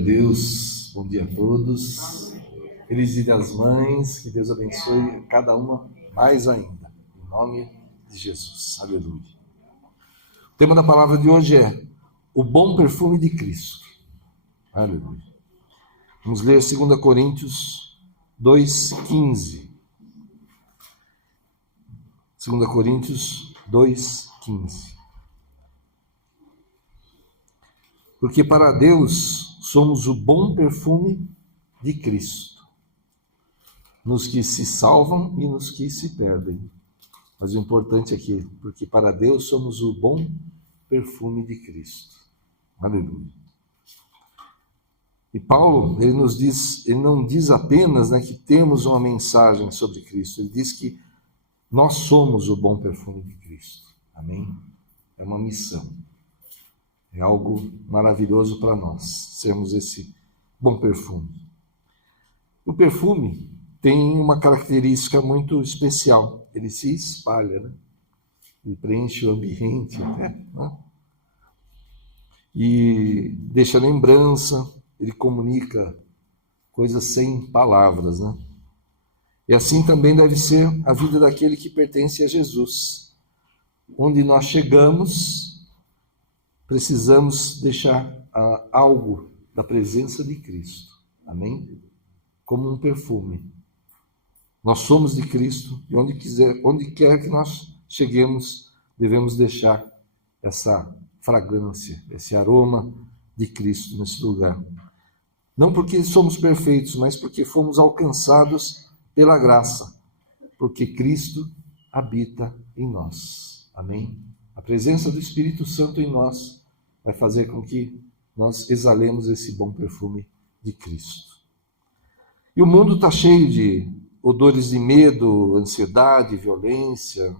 Deus, bom dia a todos. Feliz Dia das Mães, que Deus abençoe cada uma mais ainda, em nome de Jesus. Aleluia. O tema da palavra de hoje é o bom perfume de Cristo. Aleluia. Vamos ler 2 Coríntios 2,15. 2 Coríntios 2,15. Porque para Deus somos o bom perfume de Cristo, nos que se salvam e nos que se perdem. Mas o importante aqui, porque para Deus somos o bom perfume de Cristo. Aleluia. E Paulo, ele não diz apenas, que temos uma mensagem sobre Cristo, ele diz que nós somos o bom perfume de Cristo. Amém? É uma missão. É algo maravilhoso para nós, sermos esse bom perfume. O perfume tem uma característica muito especial. Ele se espalha, Ele preenche o ambiente até, E deixa lembrança, ele comunica coisas sem palavras, E assim também deve ser a vida daquele que pertence a Jesus. Onde nós chegamos, precisamos deixar algo da presença de Cristo. Amém? Como um perfume. Nós somos de Cristo e onde quer que nós cheguemos, devemos deixar essa fragrância, esse aroma de Cristo nesse lugar. Não porque somos perfeitos, mas porque fomos alcançados pela graça, porque Cristo habita em nós. Amém? A presença do Espírito Santo em nós vai fazer com que nós exalemos esse bom perfume de Cristo. E o mundo está cheio de odores de medo, ansiedade, violência,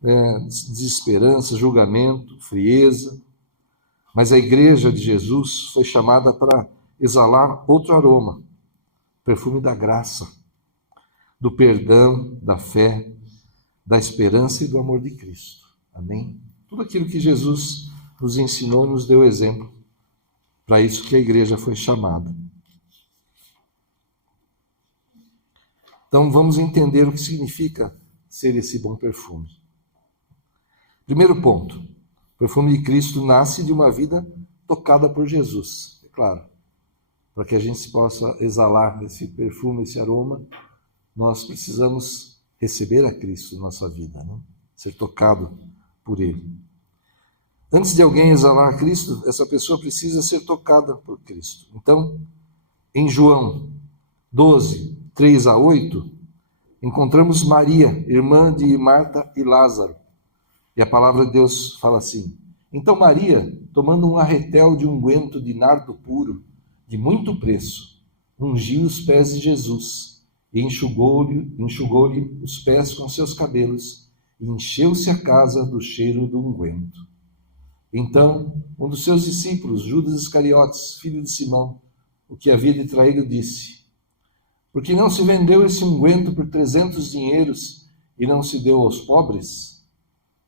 desesperança, julgamento, frieza. Mas a igreja de Jesus foi chamada para exalar outro aroma, perfume da graça, do perdão, da fé, da esperança e do amor de Cristo. Amém? Tudo aquilo que Jesus nos ensinou, nos deu exemplo. Para isso que a igreja foi chamada. Então vamos entender o que significa ser esse bom perfume. Primeiro ponto, o perfume de Cristo nasce de uma vida tocada por Jesus. É claro, para que a gente possa exalar esse perfume, esse aroma, nós precisamos receber a Cristo na nossa vida, Ser tocado por Ele. Antes de alguém exalar Cristo, essa pessoa precisa ser tocada por Cristo. Então, em João 12, 3-8, encontramos Maria, irmã de Marta e Lázaro. E a palavra de Deus fala assim: então Maria, tomando um arretel de unguento de nardo puro, de muito preço, ungiu os pés de Jesus e enxugou-lhe os pés com seus cabelos e encheu-se a casa do cheiro do unguento. Então, um dos seus discípulos, Judas Iscariotes, filho de Simão, o que havia de traí-lo, disse: por que não se vendeu esse unguento por 300 dinheiros e não se deu aos pobres?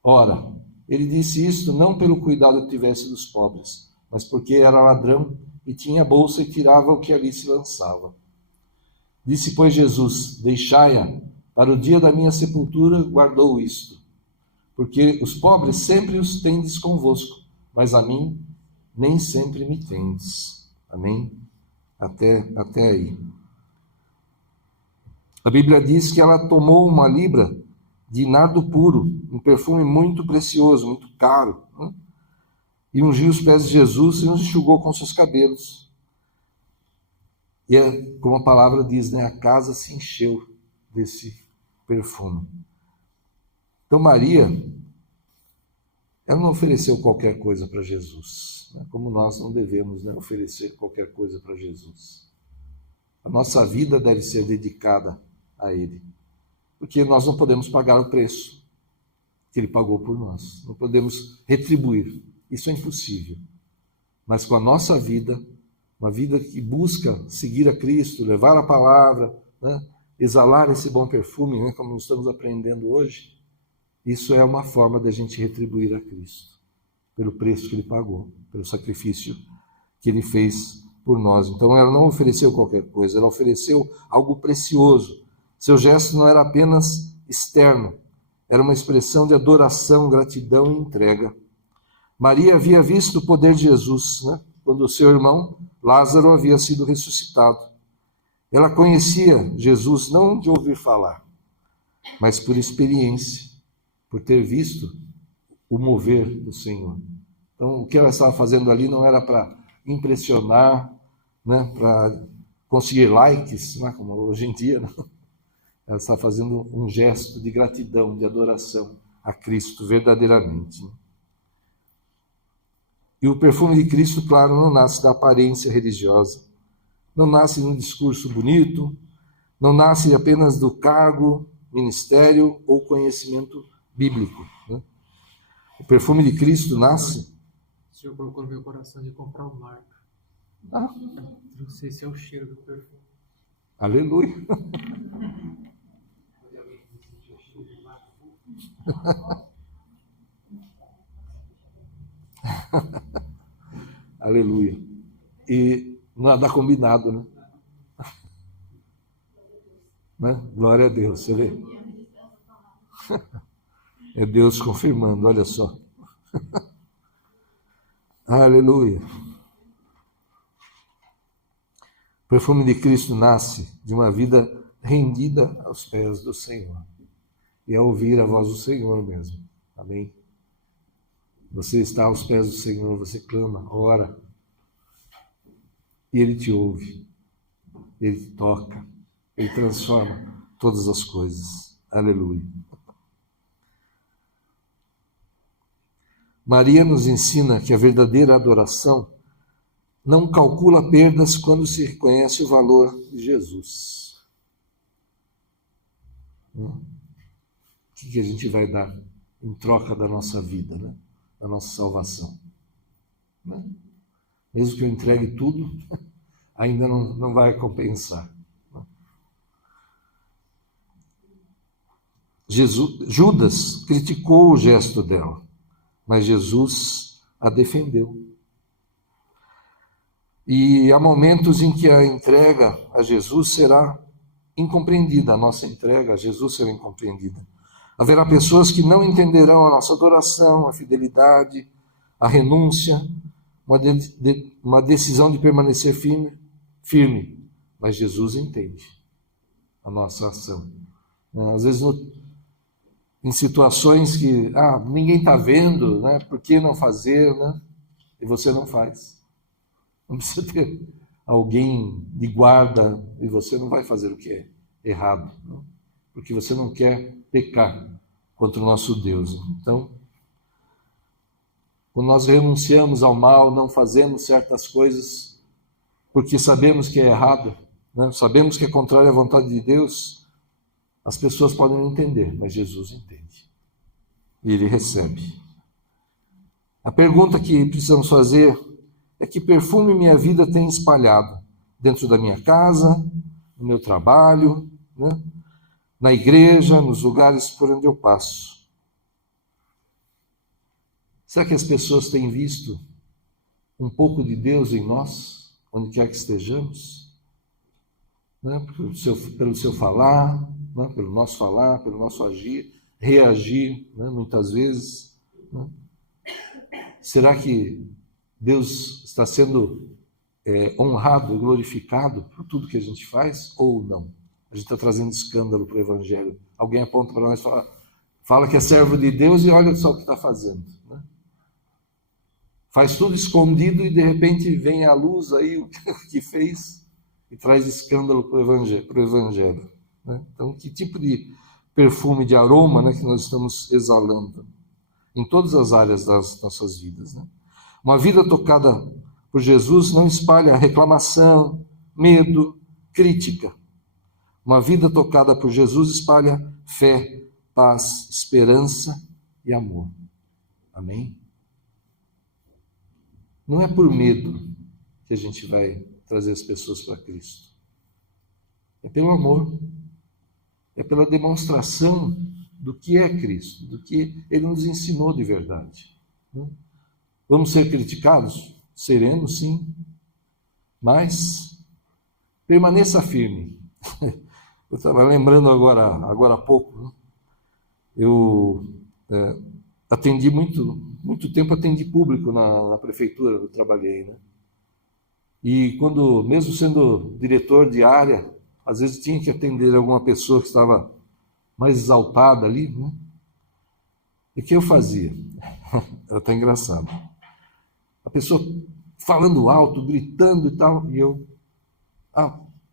Ora, ele disse isto não pelo cuidado que tivesse dos pobres, mas porque era ladrão e tinha a bolsa e tirava o que ali se lançava. Disse, pois, Jesus: deixai-a, para o dia da minha sepultura guardou isto. Porque os pobres sempre os tendes convosco, mas a mim nem sempre me tendes. Amém? Até aí. A Bíblia diz que ela tomou uma libra de nardo puro, um perfume muito precioso, muito caro, e ungiu os pés de Jesus e os enxugou com seus cabelos. E como a palavra diz, a casa se encheu desse perfume. Então Maria, ela não ofereceu qualquer coisa para Jesus, como nós não devemos oferecer qualquer coisa para Jesus. A nossa vida deve ser dedicada a Ele, porque nós não podemos pagar o preço que Ele pagou por nós, não podemos retribuir, isso é impossível. Mas com a nossa vida, uma vida que busca seguir a Cristo, levar a palavra, exalar esse bom perfume, como estamos aprendendo hoje, isso é uma forma de a gente retribuir a Cristo, pelo preço que Ele pagou, pelo sacrifício que Ele fez por nós. Então ela não ofereceu qualquer coisa, ela ofereceu algo precioso. Seu gesto não era apenas externo, era uma expressão de adoração, gratidão e entrega. Maria havia visto o poder de Jesus, né? Quando o seu irmão Lázaro havia sido ressuscitado. Ela conhecia Jesus não de ouvir falar, mas por experiência, por ter visto o mover do Senhor. Então, o que ela estava fazendo ali não era para impressionar, né, para conseguir likes, né, como hoje em dia, né? Ela estava fazendo um gesto de gratidão, de adoração a Cristo verdadeiramente. Né? E o perfume de Cristo, claro, não nasce da aparência religiosa, não nasce de um discurso bonito, não nasce apenas do cargo, ministério ou conhecimento bíblico. Né? O perfume de Cristo nasce... O Senhor colocou no meu coração de comprar um marco. Não sei se é o cheiro do perfume. Aleluia. Aleluia. E não dá combinado, né? Né? Glória a Deus, você vê? É Deus confirmando, olha só. Aleluia. O perfume de Cristo nasce de uma vida rendida aos pés do Senhor. E é ouvir a voz do Senhor mesmo. Amém? Você está aos pés do Senhor, você clama, ora. E Ele te ouve. Ele te toca. Ele transforma todas as coisas. Aleluia. Maria nos ensina que a verdadeira adoração não calcula perdas quando se reconhece o valor de Jesus. O que a gente vai dar em troca da nossa vida, né? Da nossa salvação? Né? Mesmo que eu entregue tudo, ainda não vai compensar. Judas criticou o gesto dela, mas Jesus a defendeu. E há momentos em que a entrega a Jesus será incompreendida, a nossa entrega a Jesus será incompreendida. Haverá pessoas que não entenderão a nossa adoração, a fidelidade, a renúncia, uma decisão de permanecer firme, mas Jesus entende a nossa ação. Às vezes, em situações que ninguém está vendo, né? Por que não fazer? Né? E você não faz. Não precisa ter alguém de guarda e você não vai fazer o que é errado, né? Porque você não quer pecar contra o nosso Deus. Então, quando nós renunciamos ao mal, não fazemos certas coisas porque sabemos que é errado, né? Sabemos que é contrário à vontade de Deus, as pessoas podem não entender, mas Jesus entende. E Ele recebe. A pergunta que precisamos fazer é: que perfume minha vida tem espalhado dentro da minha casa, no meu trabalho, né? Na igreja, nos lugares por onde eu passo? Será que as pessoas têm visto um pouco de Deus em nós, onde quer que estejamos? Né? Pelo seu falar, né? Pelo nosso falar, pelo nosso agir, reagir, né? Muitas vezes. Né? Será que Deus está sendo honrado, glorificado por tudo que a gente faz ou não? A gente está trazendo escândalo para o Evangelho. Alguém aponta para nós e fala que é servo de Deus e olha só o que está fazendo. Né? Faz tudo escondido e de repente vem à luz aí o que fez e traz escândalo para o Evangelho. Né? Então, que tipo de perfume, de aroma, né, que nós estamos exalando em todas as áreas das nossas vidas, né? Uma vida tocada por Jesus não espalha reclamação, medo, crítica. Uma vida tocada por Jesus espalha fé, paz, esperança e amor. Amém? Não é por medo que a gente vai trazer as pessoas para Cristo. É pelo amor. É pela demonstração do que é Cristo, do que Ele nos ensinou de verdade. Vamos ser criticados? Seremos, sim. Mas permaneça firme. Eu estava lembrando agora há pouco, né? Eu atendi muito tempo, atendi público na prefeitura, eu trabalhei, né? E quando, mesmo sendo diretor de área, às vezes tinha que atender alguma pessoa que estava mais exaltada ali, né? E o que eu fazia? Era até engraçado. A pessoa falando alto, gritando e tal, e eu,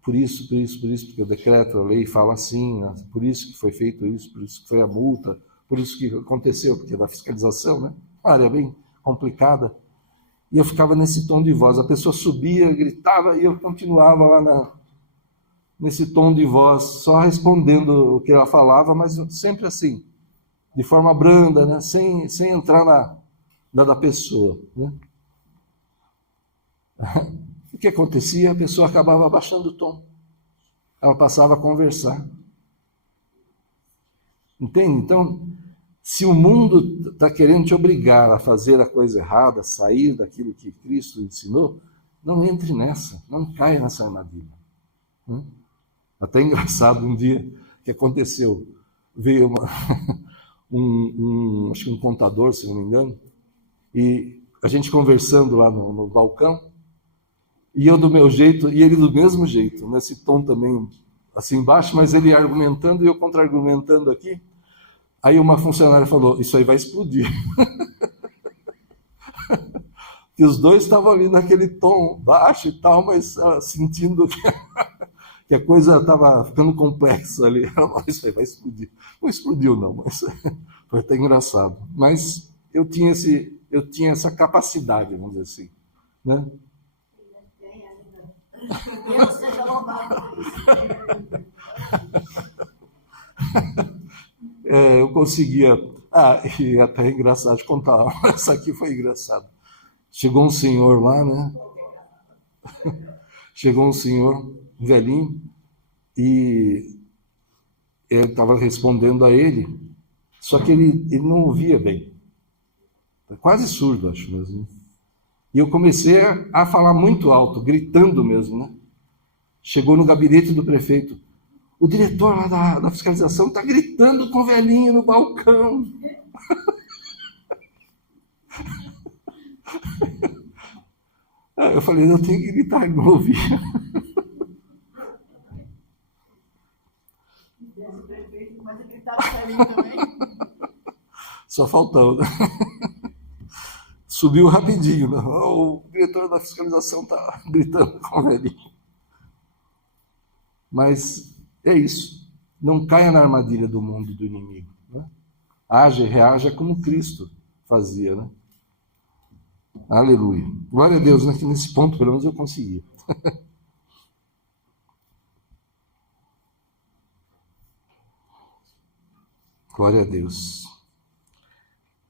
por isso, porque o decreto, a lei fala assim, né? Por isso que foi feito isso, por isso que foi a multa, por isso que aconteceu, porque é da fiscalização, né? Uma área bem complicada. E eu ficava nesse tom de voz. A pessoa subia, gritava, e eu continuava lá nesse tom de voz, só respondendo o que ela falava, mas sempre assim, de forma branda, né? Sem entrar na da pessoa, né? O que acontecia? A pessoa acabava abaixando o tom. Ela passava a conversar. Entende? Então, se o mundo está querendo te obrigar a fazer a coisa errada, sair daquilo que Cristo ensinou, não entre nessa, não caia nessa armadilha. Até engraçado, um dia que aconteceu, veio acho que um contador, se não me engano, e a gente conversando lá no balcão, e eu do meu jeito, e ele do mesmo jeito, nesse tom também, assim baixo, mas ele argumentando e eu contra-argumentando aqui. Aí uma funcionária falou, isso aí vai explodir. E os dois estavam ali naquele tom baixo e tal, mas sentindo que a coisa estava ficando complexa ali. Ela falou, isso aí vai explodir. Não explodiu não, mas foi até engraçado. Mas eu tinha essa capacidade, vamos dizer assim, né? Deus seja louvado por isso. Eu conseguia. E até é engraçado de contar. Essa aqui foi engraçado. Chegou um senhor lá, né? Chegou um senhor, um velhinho, e eu estava respondendo a ele, só que ele não ouvia bem. Quase surdo, acho mesmo. E eu comecei a falar muito alto, gritando mesmo, né? Chegou no gabinete do prefeito. O diretor lá da fiscalização está gritando com o velhinho no balcão. Eu falei, eu tenho que gritar, ele não ouvia. O prefeito começa a gritar com o velhinho também. Só faltando. Subiu rapidinho, né? O diretor da fiscalização está gritando com o velhinho. Mas é isso. Não caia na armadilha do mundo, do inimigo, né? Age e reaja como Cristo fazia, né? Aleluia. Glória a Deus, né? Que nesse ponto, pelo menos, eu consegui. Glória a Deus.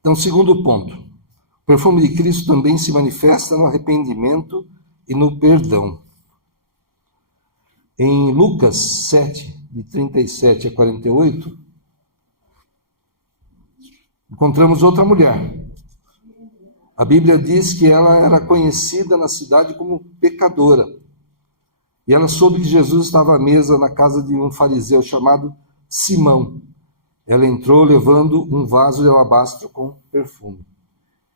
Então, segundo ponto. O perfume de Cristo também se manifesta no arrependimento e no perdão. Em Lucas 7, de 37 a 48, encontramos outra mulher. A Bíblia diz que ela era conhecida na cidade como pecadora. E ela soube que Jesus estava à mesa na casa de um fariseu chamado Simão. Ela entrou levando um vaso de alabastro com perfume.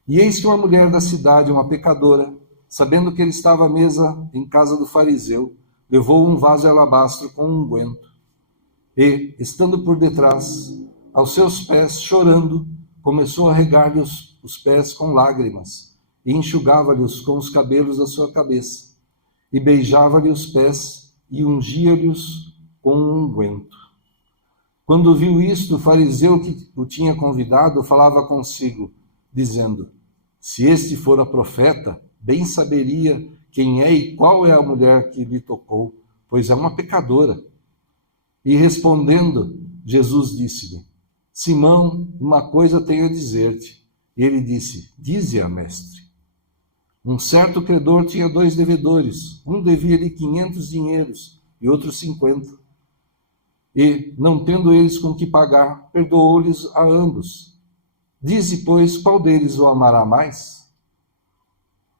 E eis que uma mulher da cidade, uma pecadora, sabendo que ele estava à mesa em casa do fariseu, levou um vaso de alabastro com unguento. E, estando por detrás, aos seus pés, chorando, começou a regar-lhe os pés com lágrimas, e enxugava-lhes com os cabelos da sua cabeça, e beijava-lhe os pés, e ungia-lhes com um unguento. Quando viu isto, o fariseu que o tinha convidado falava consigo, dizendo, se este fora profeta, bem saberia quem é e qual é a mulher que lhe tocou, pois é uma pecadora. E respondendo, Jesus disse-lhe, Simão, uma coisa tenho a dizer-te. E ele disse, dize-a, mestre. Um certo credor tinha 2 devedores, um devia-lhe 500 dinheiros e outro 50. E, não tendo eles com que pagar, perdoou-lhes a ambos. Dize, pois, qual deles o amará mais?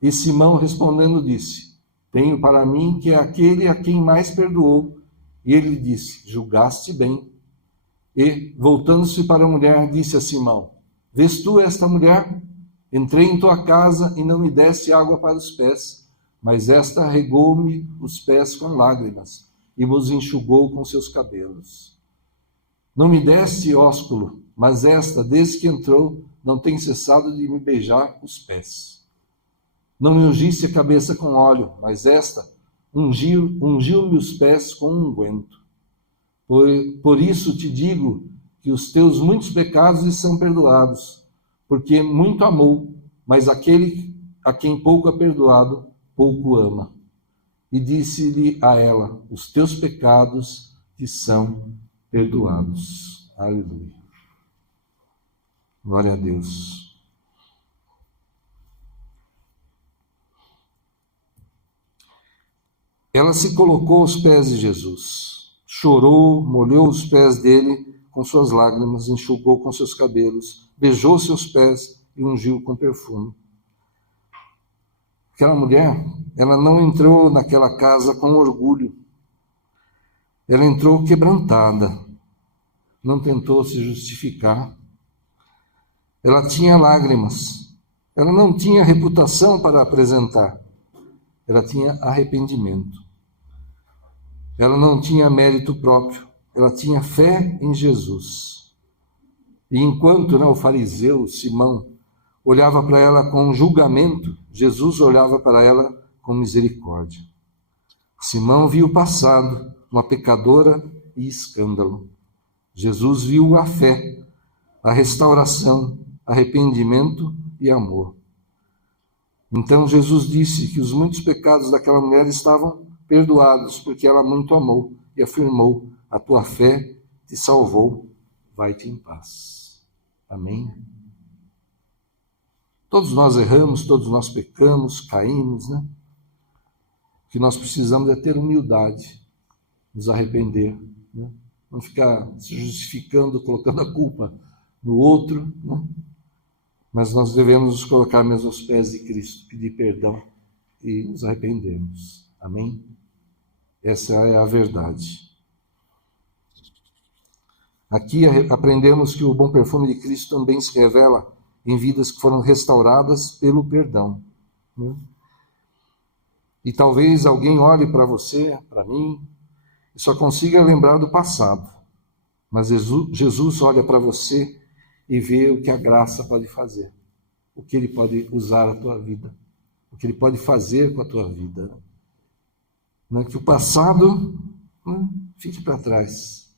E Simão respondendo disse, Tenho para mim que é aquele a quem mais perdoou. E ele lhe disse: julgaste bem. E, voltando-se para a mulher, disse a Simão: vês tu esta mulher? Entrei em tua casa e não me deste água para os pés, mas esta regou-me os pés com lágrimas e vos enxugou com seus cabelos. Não me deste ósculo, mas esta, desde que entrou, não tem cessado de me beijar os pés. Não me ungiste a cabeça com óleo, mas esta ungiu-me os pés com unguento. Por isso te digo que os teus muitos pecados lhe são perdoados, porque muito amou, mas aquele a quem pouco é perdoado, pouco ama. E disse-lhe a ela: os teus pecados te são perdoados. Aleluia. Glória a Deus. Ela se colocou aos pés de Jesus, chorou, molhou os pés dele com suas lágrimas, enxugou com seus cabelos, beijou seus pés e ungiu com perfume. Aquela mulher, ela não entrou naquela casa com orgulho. Ela entrou quebrantada, não tentou se justificar. Ela tinha lágrimas, ela não tinha reputação para apresentar, ela tinha arrependimento. Ela não tinha mérito próprio, ela tinha fé em Jesus. E enquanto o fariseu Simão olhava para ela com julgamento, Jesus olhava para ela com misericórdia. Simão viu o passado, uma pecadora e escândalo. Jesus viu a fé, a restauração, arrependimento e amor. Então Jesus disse que os muitos pecados daquela mulher estavam perdoados, porque ela muito amou, e afirmou: a tua fé te salvou, vai-te em paz. Amém? Todos nós erramos, todos nós pecamos, caímos, né? O que nós precisamos é ter humildade, nos arrepender, né? Não ficar se justificando, colocando a culpa no outro, né? Mas nós devemos nos colocar mesmo aos pés de Cristo, pedir perdão e nos arrependermos. Amém? Essa é a verdade. Aqui aprendemos que o bom perfume de Cristo também se revela em vidas que foram restauradas pelo perdão, né? E talvez alguém olhe para você, para mim, e só consiga lembrar do passado. Mas Jesus olha para você e vê o que a graça pode fazer, o que Ele pode usar a tua vida, o que Ele pode fazer com a tua vida. Não é que o passado fique para trás,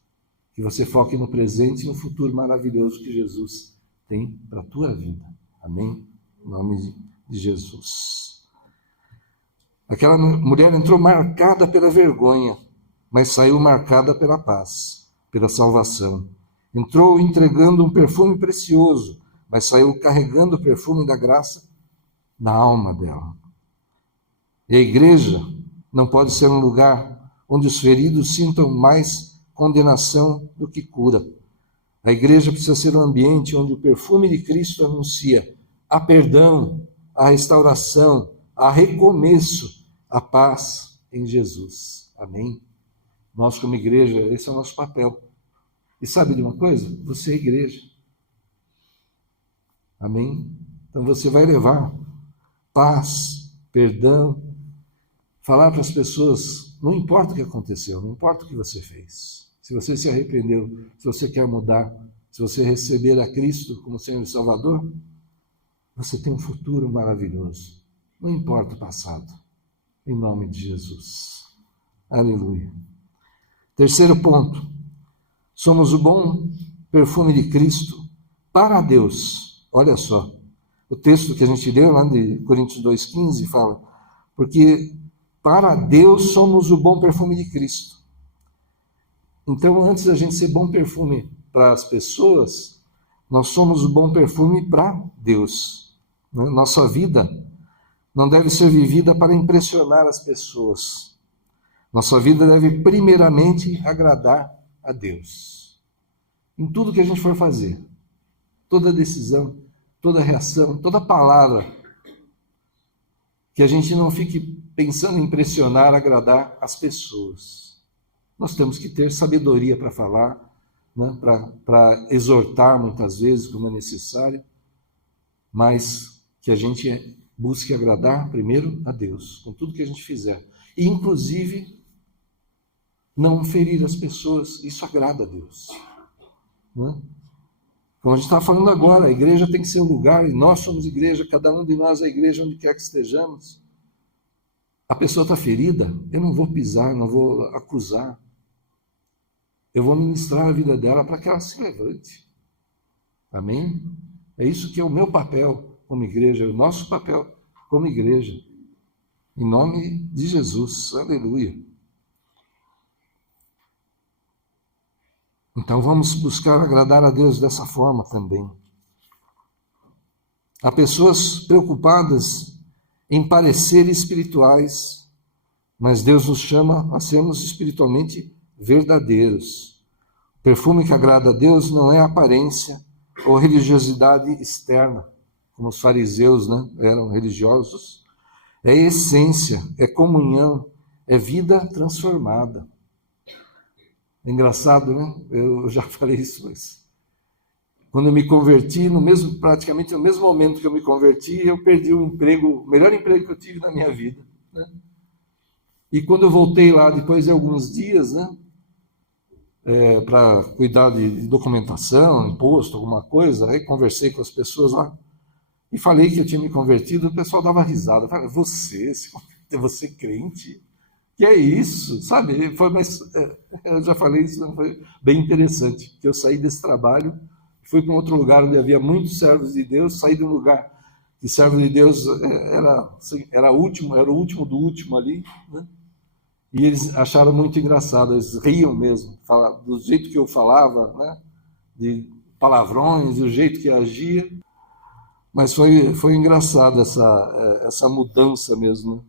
que você foque no presente e no futuro maravilhoso que Jesus tem para a tua vida. Amém? Em nome de Jesus. Aquela mulher entrou marcada pela vergonha, mas saiu marcada pela paz, pela salvação. Entrou entregando um perfume precioso, mas saiu carregando o perfume da graça na alma dela. E a igreja não pode ser um lugar onde os feridos sintam mais condenação do que cura. A igreja precisa ser um ambiente onde o perfume de Cristo anuncia a perdão, a restauração, a recomeço, a paz em Jesus. Amém? Nós, como igreja, esse é o nosso papel. E sabe de uma coisa? Você é igreja. Amém? Então você vai levar paz, perdão, falar para as pessoas, não importa o que aconteceu, não importa o que você fez. Se você se arrependeu, se você quer mudar, se você receber a Cristo como Senhor e Salvador, você tem um futuro maravilhoso. Não importa o passado. Em nome de Jesus. Aleluia. Terceiro ponto. Somos o bom perfume de Cristo para Deus. Olha só. O texto que a gente leu lá de Coríntios 2,15 fala: porque para Deus somos o bom perfume de Cristo. Então, antes da gente ser bom perfume para as pessoas, nós somos o bom perfume para Deus. Nossa vida não deve ser vivida para impressionar as pessoas. Nossa vida deve primeiramente agradar a Deus. Em tudo que a gente for fazer, toda decisão, toda reação, toda palavra que a gente não fique pensando em impressionar, agradar as pessoas. Nós temos que ter sabedoria para falar, né? Para exortar muitas vezes, como é necessário, mas que a gente busque agradar primeiro a Deus, com tudo que a gente fizer. E, inclusive, não ferir as pessoas, isso agrada a Deus. Né? Como a gente está falando agora, a igreja tem que ser um lugar, e nós somos igreja, cada um de nós é igreja onde quer que estejamos. A pessoa está ferida, eu não vou pisar, não vou acusar. Eu vou ministrar a vida dela para que ela se levante. Amém? É isso que é o meu papel como igreja, é o nosso papel como igreja. Em nome de Jesus. Aleluia. Então vamos buscar agradar a Deus dessa forma também. Há pessoas preocupadas em parecer espirituais, mas Deus nos chama a sermos espiritualmente verdadeiros. O perfume que agrada a Deus não é aparência ou religiosidade externa, como os fariseus, né, eram religiosos. É essência, é comunhão, é vida transformada. É engraçado, né? Eu já falei isso, mas quando eu me converti, praticamente no mesmo momento que eu me converti, eu perdi o emprego, o melhor emprego que eu tive na minha vida, né? E quando eu voltei lá, depois de alguns dias, né, para cuidar de documentação, imposto, alguma coisa, aí conversei com as pessoas lá e falei que eu tinha me convertido, o pessoal dava risada. Eu falei, você crente? Que é isso, sabe? Eu já falei isso, foi bem interessante, que eu saí desse trabalho, fui para um outro lugar onde havia muitos servos de Deus, saí de um lugar que servo de Deus era o último do último ali, né? E eles acharam muito engraçado, eles riam mesmo, do jeito que eu falava, né? De palavrões, do jeito que agia, mas foi engraçado essa mudança mesmo, né?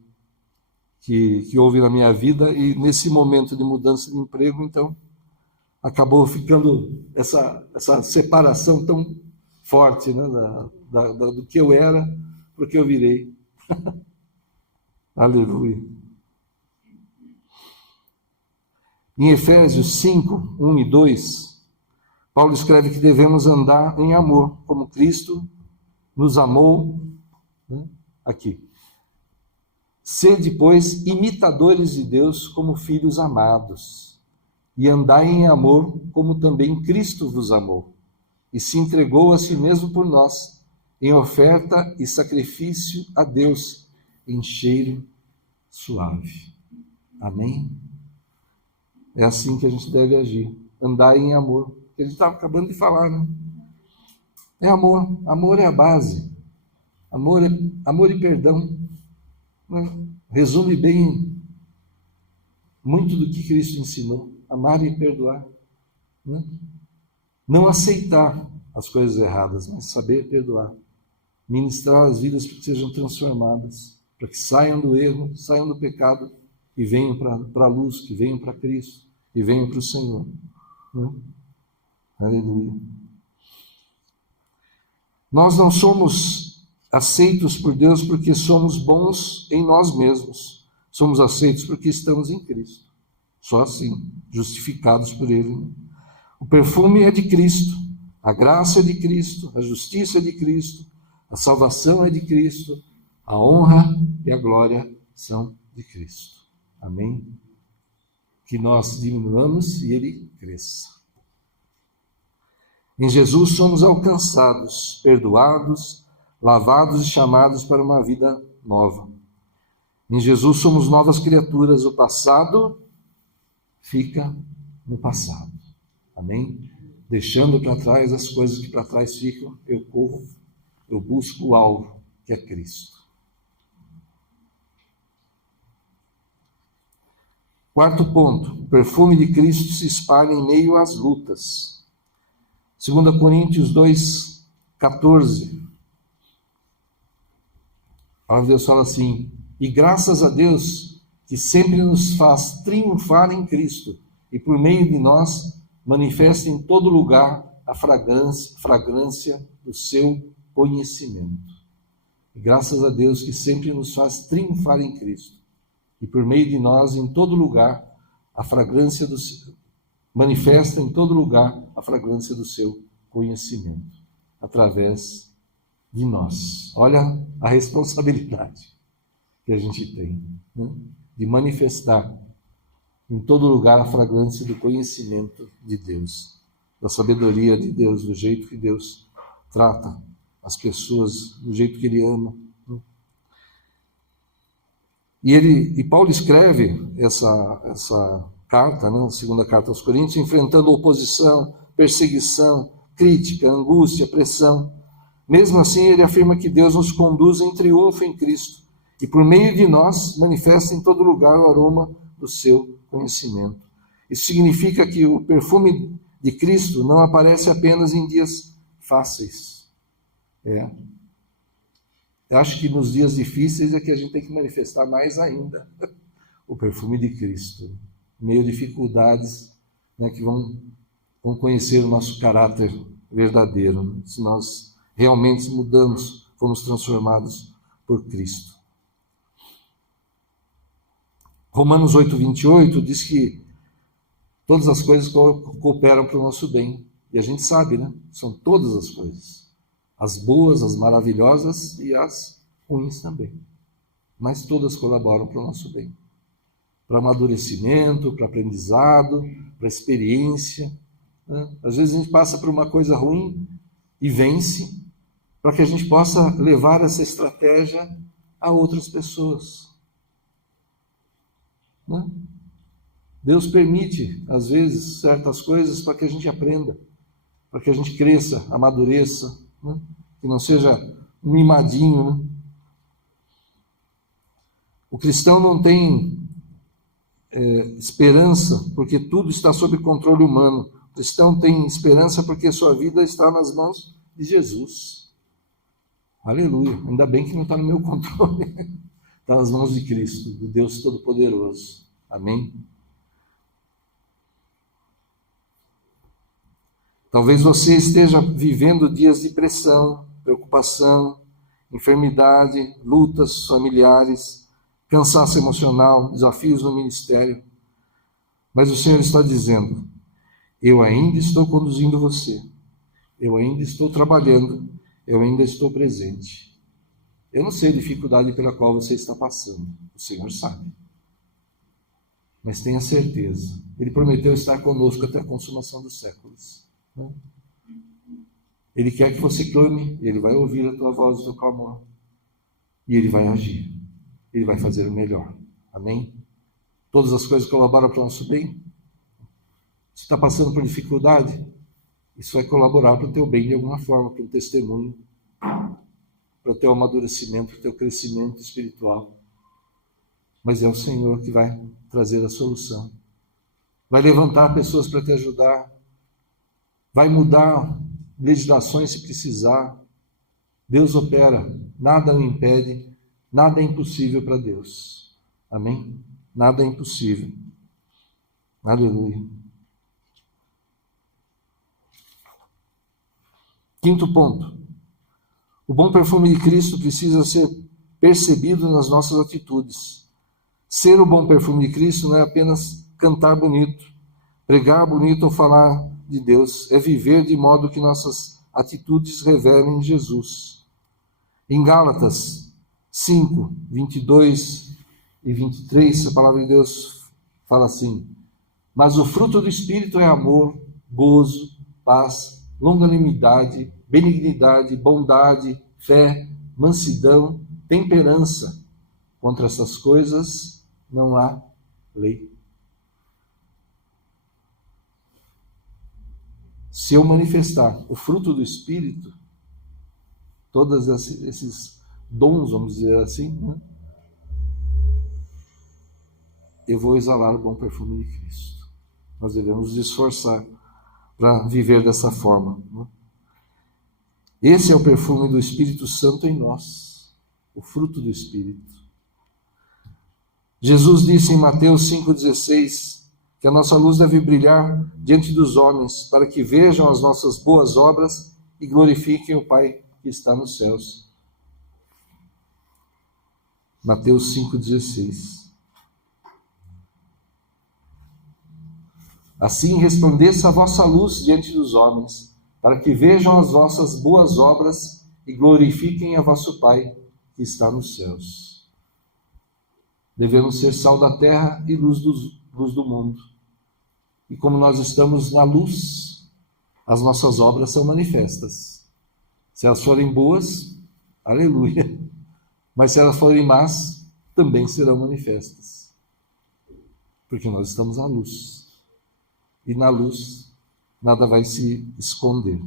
Que houve na minha vida, e nesse momento de mudança de emprego, então, acabou ficando essa separação tão forte, né, do que eu era para o que eu virei. Aleluia. Em Efésios 5, 1 e 2, Paulo escreve que devemos andar em amor, como Cristo nos amou, né, aqui. Sede, pois, imitadores de Deus como filhos amados, e andai em amor como também Cristo vos amou, e se entregou a si mesmo por nós, em oferta e sacrifício a Deus, em cheiro suave. Amém? É assim que a gente deve agir, andar em amor. A gente estava acabando de falar, né? É amor, amor é a base, amor e perdão. Resume bem muito do que Cristo ensinou: amar e perdoar, né? Não aceitar as coisas erradas, mas saber perdoar, ministrar as vidas para que sejam transformadas, para que saiam do erro, saiam do pecado e venham para a luz, que venham para Cristo e venham para o Senhor, né? Aleluia. Nós não somos aceitos por Deus porque somos bons em nós mesmos. Somos aceitos porque estamos em Cristo. Só assim, justificados por Ele. O perfume é de Cristo, a graça é de Cristo, a justiça é de Cristo, a salvação é de Cristo, a honra e a glória são de Cristo. Amém? Que nós diminuamos e Ele cresça. Em Jesus somos alcançados, perdoados, lavados e chamados para uma vida nova. Em Jesus somos novas criaturas. O passado fica no passado. Amém? Deixando para trás as coisas que para trás ficam, eu corro, eu busco o alvo, que é Cristo. Quarto ponto: o perfume de Cristo se espalha em meio às lutas. 2 Coríntios 2:14. Deus fala assim: e graças a Deus que sempre nos faz triunfar em Cristo, e por meio de nós manifesta em todo lugar a fragrância do seu conhecimento. E graças a Deus que sempre nos faz triunfar em Cristo. E por meio de nós, em todo lugar, a fragrância do manifesta em todo lugar a fragrância do seu conhecimento, através de nós. Olha a responsabilidade que a gente tem, né? De manifestar em todo lugar a fragrância do conhecimento de Deus, da sabedoria de Deus, do jeito que Deus trata as pessoas, do jeito que Ele ama. E Paulo escreve essa carta, né, a segunda carta aos Coríntios, enfrentando oposição, perseguição, crítica, angústia, pressão. Mesmo assim, ele afirma que Deus nos conduz em triunfo em Cristo e por meio de nós manifesta em todo lugar o aroma do seu conhecimento. Isso significa que o perfume de Cristo não aparece apenas em dias fáceis. Eu acho que nos dias difíceis é que a gente tem que manifestar mais ainda o perfume de Cristo. Meio dificuldades, né, que vão conhecer o nosso caráter verdadeiro, né? Se nós realmente mudamos, fomos transformados por Cristo. Romanos 8:28 diz que todas as coisas cooperam para o nosso bem. E a gente sabe, né? São todas as coisas. As boas, as maravilhosas e as ruins também. Mas todas colaboram para o nosso bem. Para amadurecimento, para aprendizado, para experiência, né? Às vezes a gente passa por uma coisa ruim e vence, para que a gente possa levar essa estratégia a outras pessoas, né? Deus permite, às vezes, certas coisas para que a gente aprenda, para que a gente cresça, amadureça, né? Que não seja um mimadinho, né? O cristão não tem esperança porque tudo está sob controle humano. O cristão tem esperança porque sua vida está nas mãos de Jesus. Aleluia. Ainda bem que não está no meu controle. Está nas mãos de Cristo, do Deus Todo-Poderoso. Amém? Talvez você esteja vivendo dias de pressão, preocupação, enfermidade, lutas familiares, cansaço emocional, desafios no ministério. Mas o Senhor está dizendo: eu ainda estou conduzindo você, eu ainda estou trabalhando, eu ainda estou presente. Eu não sei a dificuldade pela qual você está passando, o Senhor sabe. Mas tenha certeza, Ele prometeu estar conosco até a consumação dos séculos. Ele quer que você clame, Ele vai ouvir a tua voz, o teu clamor, e Ele vai agir, Ele vai fazer o melhor. Amém? Todas as coisas colaboram para o nosso bem. Se está passando por dificuldade, isso vai colaborar para o teu bem de alguma forma, para o testemunho, para o teu amadurecimento, para o teu crescimento espiritual. Mas é o Senhor que vai trazer a solução. Vai levantar pessoas para te ajudar. Vai mudar legislações se precisar. Deus opera, nada o impede, nada é impossível para Deus. Amém? Nada é impossível. Aleluia. Quinto ponto. O bom perfume de Cristo precisa ser percebido nas nossas atitudes. Ser o bom perfume de Cristo não é apenas cantar bonito, pregar bonito ou falar de Deus, é viver de modo que nossas atitudes revelem Jesus. Em Gálatas 5, 22 e 23, a palavra de Deus fala assim: mas o fruto do Espírito é amor, gozo, paz, longanimidade, benignidade, bondade, fé, mansidão, temperança. Contra essas coisas não há lei. Se eu manifestar o fruto do Espírito, todos esses dons, vamos dizer assim, né? Eu vou exalar o bom perfume de Cristo. Nós devemos nos esforçar para viver dessa forma, né? Esse é o perfume do Espírito Santo em nós, o fruto do Espírito. Jesus disse em Mateus 5,16 que a nossa luz deve brilhar diante dos homens, para que vejam as nossas boas obras e glorifiquem o Pai que está nos céus. Mateus 5,16. Assim resplandeça a vossa luz diante dos homens, para que vejam as vossas boas obras e glorifiquem a vosso Pai que está nos céus. Devemos ser sal da terra e luz do mundo. E como nós estamos na luz, as nossas obras são manifestas. Se elas forem boas, aleluia. Mas se elas forem más, também serão manifestas. Porque nós estamos na luz. E na luz, nada vai se esconder.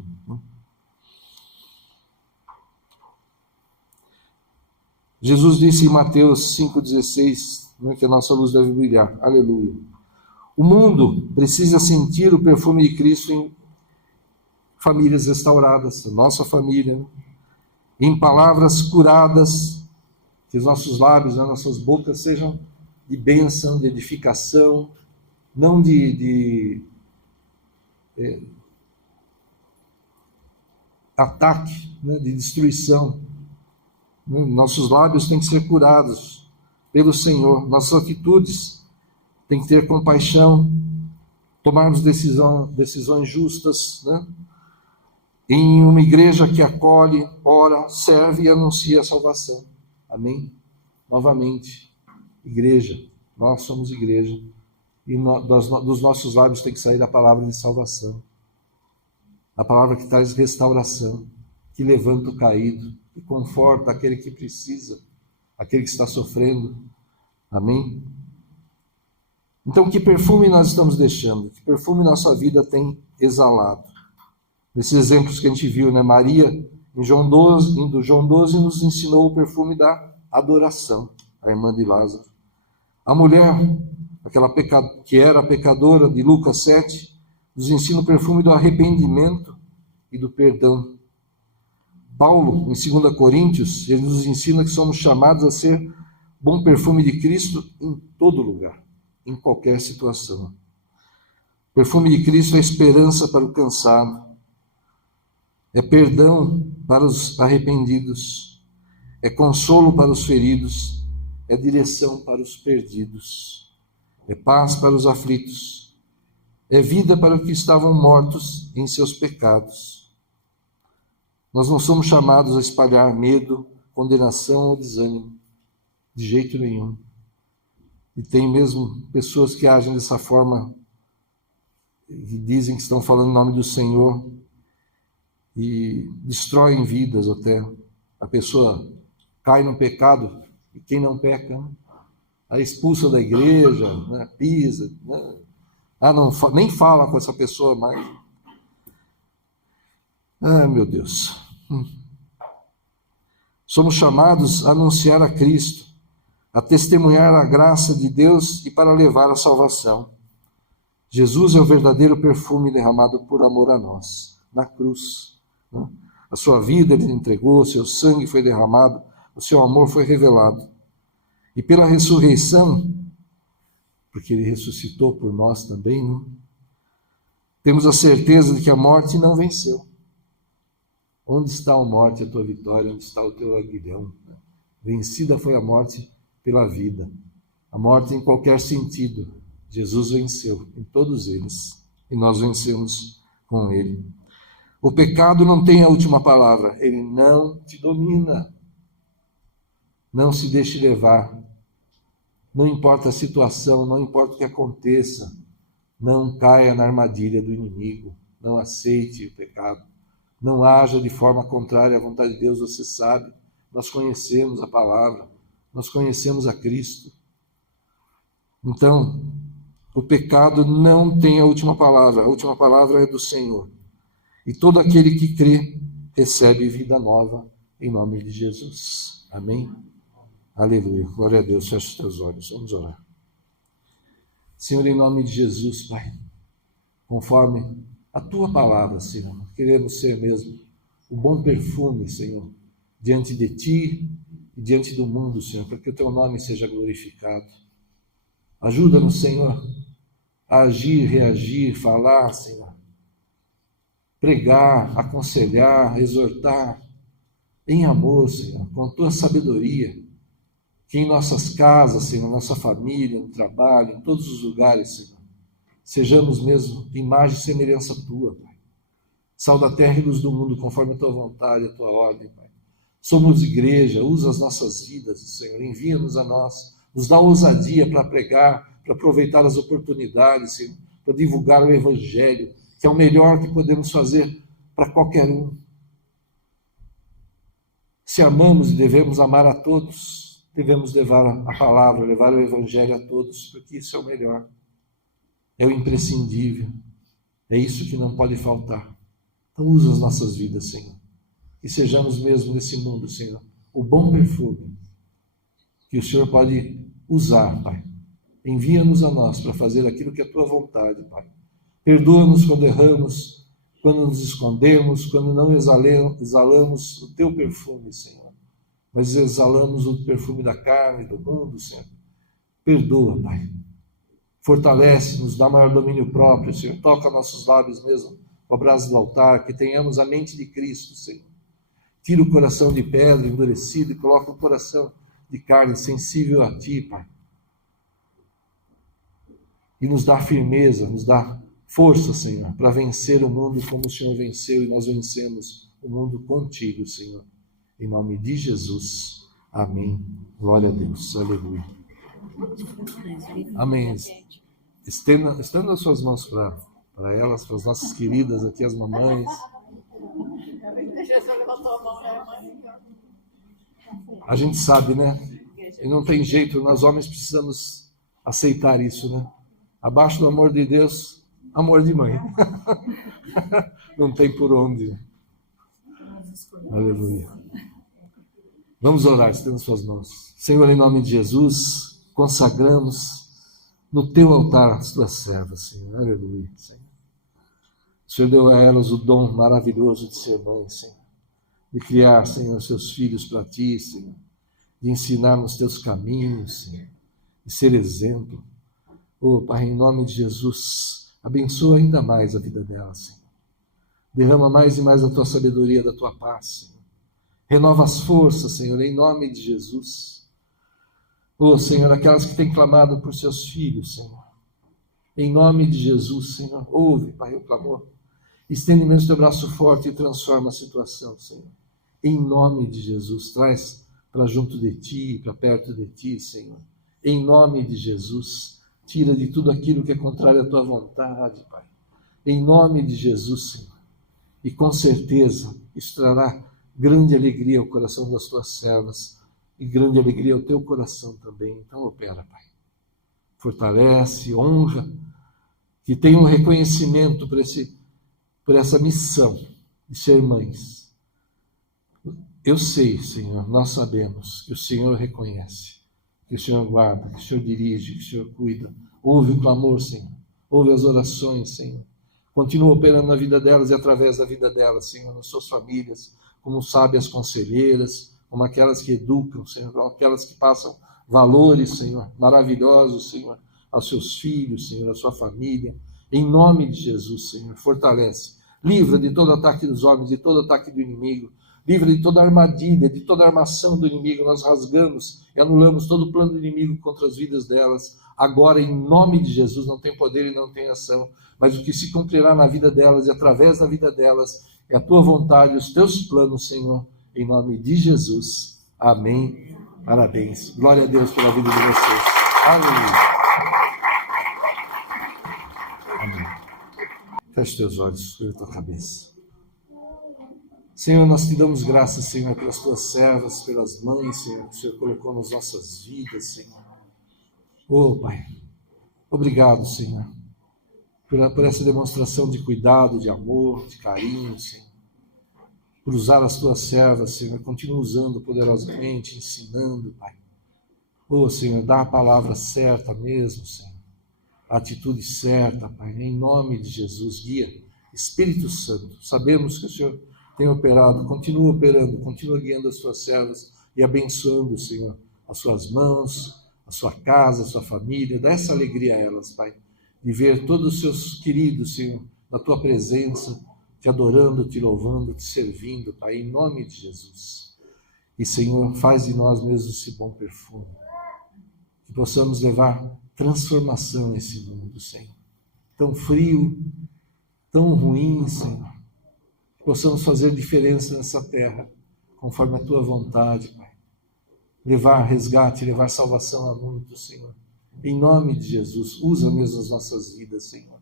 Jesus disse em Mateus 5,16, que a nossa luz deve brilhar. Aleluia. O mundo precisa sentir o perfume de Cristo em famílias restauradas, a nossa família, em palavras curadas, que os nossos lábios, as nossas bocas sejam de bênção, de edificação, não de ataque, de destruição. Nossos lábios têm que ser curados pelo Senhor, nossas atitudes têm que ter compaixão, tomarmos decisões justas, em uma igreja que acolhe, ora, serve e anuncia a salvação. Amém? Novamente, igreja, nós somos igreja, e dos nossos lábios tem que sair a palavra de salvação, a palavra que traz restauração, que levanta o caído, que conforta aquele que precisa, aquele que está sofrendo. Amém? Então, que perfume nós estamos deixando? Que perfume nossa vida tem exalado? Nesses exemplos que a gente viu, Maria, em João 12, nos ensinou o perfume da adoração, a irmã de Lázaro. A mulher, que era pecadora, de Lucas 7, nos ensina o perfume do arrependimento e do perdão. Paulo, em 2 Coríntios, ele nos ensina que somos chamados a ser bom perfume de Cristo em todo lugar, em qualquer situação. O perfume de Cristo é esperança para o cansado, é perdão para os arrependidos, é consolo para os feridos, é direção para os perdidos, é paz para os aflitos, é vida para os que estavam mortos em seus pecados. Nós não somos chamados a espalhar medo, condenação ou desânimo, de jeito nenhum. E tem mesmo pessoas que agem dessa forma, que dizem que estão falando em nome do Senhor, e destroem vidas até. A pessoa cai no pecado, e quem não peca, a expulsa da igreja, pisa, nem fala com essa pessoa mais. Meu Deus. Somos chamados a anunciar a Cristo, a testemunhar a graça de Deus e para levar a salvação. Jesus é o verdadeiro perfume derramado por amor a nós, na cruz. A sua vida ele entregou, o seu sangue foi derramado, o seu amor foi revelado. E pela ressurreição, porque ele ressuscitou por nós também, temos a certeza de que a morte não venceu. Onde está a morte, a tua vitória? Onde está o teu aguilhão? Vencida foi a morte pela vida. A morte em qualquer sentido. Jesus venceu em todos eles. E nós vencemos com ele. O pecado não tem a última palavra. Ele não te domina. Não se deixe levar. Não importa a situação, não importa o que aconteça. Não caia na armadilha do inimigo. Não aceite o pecado. Não haja de forma contrária à vontade de Deus, você sabe. Nós conhecemos a palavra, nós conhecemos a Cristo. Então, o pecado não tem a última palavra é do Senhor. E todo aquele que crê recebe vida nova em nome de Jesus. Amém? Aleluia. Glória a Deus. Feche os teus olhos. Vamos orar. Senhor, em nome de Jesus, Pai, conforme a tua palavra, Senhor, queremos ser mesmo o bom perfume, Senhor, diante de ti e diante do mundo, Senhor, para que o teu nome seja glorificado. Ajuda-nos, Senhor, a agir, reagir, falar, Senhor, pregar, aconselhar, exortar, em amor, Senhor, com tua sabedoria, Que em nossas casas, Senhor, nossa família, no trabalho, em todos os lugares, Senhor, sejamos mesmo de imagem e semelhança Tua, Pai. Sal da terra e luz do mundo, conforme a Tua vontade, a Tua ordem, Pai. Somos igreja, usa as nossas vidas, Senhor, envia-nos a nós, nos dá ousadia para pregar, para aproveitar as oportunidades, Senhor, para divulgar o Evangelho, que é o melhor que podemos fazer para qualquer um. Se amamos e devemos amar a todos, devemos levar a palavra, levar o Evangelho a todos, porque isso é o melhor, é o imprescindível, é isso que não pode faltar. Então usa as nossas vidas, Senhor, e sejamos mesmo nesse mundo, Senhor, o bom perfume que o Senhor pode usar, Pai. Envia-nos a nós para fazer aquilo que é a Tua vontade, Pai. Perdoa-nos quando erramos, quando nos escondemos, quando não exalamos o Teu perfume, Senhor, mas exalamos o perfume da carne, do mundo, Senhor. Perdoa, Pai. Fortalece-nos, dá maior domínio próprio, Senhor. Toca nossos lábios mesmo com a brasa do altar, que tenhamos a mente de Cristo, Senhor. Tira o coração de pedra endurecido e coloca o coração de carne sensível a Ti, Pai. E nos dá firmeza, nos dá força, Senhor, para vencer o mundo como o Senhor venceu, e nós vencemos o mundo contigo, Senhor. Em nome de Jesus. Amém. Glória a Deus. Aleluia. Amém. Estenda as suas mãos para elas, para as nossas queridas aqui, as mamães. Deixa eu levantar a mão, né, mãe? A gente sabe, né? E não tem jeito, nós homens precisamos aceitar isso, né? Abaixo do amor de Deus, amor de mãe. Não tem por onde. Aleluia. Vamos orar, estendo suas mãos. Senhor, em nome de Jesus, consagramos no Teu altar as Tuas servas, Senhor. Aleluia, Senhor. O Senhor deu a elas o dom maravilhoso de ser mãe, Senhor. De criar, Senhor, seus filhos para Ti, Senhor. De ensinar nos Teus caminhos, Senhor. De ser exemplo. Oh, Pai, em nome de Jesus, abençoa ainda mais a vida delas, Senhor. Derrama mais e mais a Tua sabedoria, da Tua paz, Senhor. Renova as forças, Senhor, em nome de Jesus. Oh, Senhor, aquelas que têm clamado por seus filhos, Senhor. Em nome de Jesus, Senhor, ouve, Pai, o clamor. Estende mesmo Teu braço forte e transforma a situação, Senhor. Em nome de Jesus, traz para junto de Ti, para perto de Ti, Senhor. Em nome de Jesus, tira de tudo aquilo que é contrário à Tua vontade, Pai. Em nome de Jesus, Senhor. E com certeza, isso trará grande alegria ao coração das Tuas servas e grande alegria ao Teu coração também. Então opera, Pai. Fortalece, honra, que tenha um reconhecimento por essa missão de ser mães. Eu sei, Senhor, nós sabemos que o Senhor reconhece, que o Senhor guarda, que o Senhor dirige, que o Senhor cuida. Ouve o clamor, Senhor. Ouve as orações, Senhor. Continua operando na vida delas e através da vida delas, Senhor, nas suas famílias, como sábias conselheiras, como aquelas que educam, Senhor, como aquelas que passam valores, Senhor, maravilhosos, Senhor, aos seus filhos, Senhor, à sua família. Em nome de Jesus, Senhor, fortalece. Livra de todo ataque dos homens, de todo ataque do inimigo. Livra de toda armadilha, de toda armação do inimigo. Nós rasgamos e anulamos todo o plano do inimigo contra as vidas delas. Agora, em nome de Jesus, não tem poder e não tem ação. Mas o que se cumprirá na vida delas e através da vida delas é a Tua vontade, os Teus planos, Senhor. Em nome de Jesus. Amém. Parabéns. Glória a Deus pela vida de vocês. Aleluia. Amém. Feche teus olhos, sobre a tua cabeça. Senhor, nós te damos graças, Senhor, pelas tuas servas, pelas mães, Senhor, que o Senhor colocou nas nossas vidas, Senhor. Oh, Pai, obrigado, Senhor, por essa demonstração de cuidado, de amor, de carinho, Senhor. Por usar as tuas servas, Senhor, continua usando poderosamente, ensinando, Pai. Oh, Senhor, dá a palavra certa mesmo, Senhor. A atitude certa, Pai, em nome de Jesus, guia. Espírito Santo, sabemos que o Senhor tem operado, continua operando, continua guiando as suas servas e abençoando, Senhor, as suas mãos, a sua casa, a sua família. Dá essa alegria a elas, Pai, de ver todos os seus queridos, Senhor, na tua presença, te adorando, te louvando, te servindo, Pai, em nome de Jesus. E, Senhor, faz de nós mesmos esse bom perfume. Que possamos levar transformação nesse mundo, Senhor. Tão frio, tão ruim, Senhor. Que possamos fazer diferença nessa terra, conforme a Tua vontade, Pai. Levar resgate, levar salvação a muitos, Senhor. Em nome de Jesus, usa mesmo as nossas vidas, Senhor.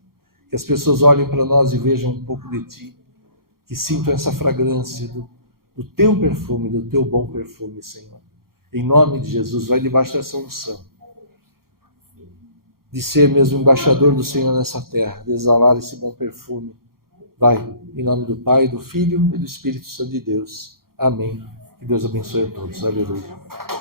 Que as pessoas olhem para nós e vejam um pouco de Ti. Que sintam essa fragrância do Teu perfume, do Teu bom perfume, Senhor. Em nome de Jesus, vai debaixo dessa unção. De ser mesmo embaixador do Senhor nessa terra, de exalar esse bom perfume. Vai, em nome do Pai, do Filho e do Espírito Santo de Deus. Amém. Que Deus abençoe a todos. Aleluia.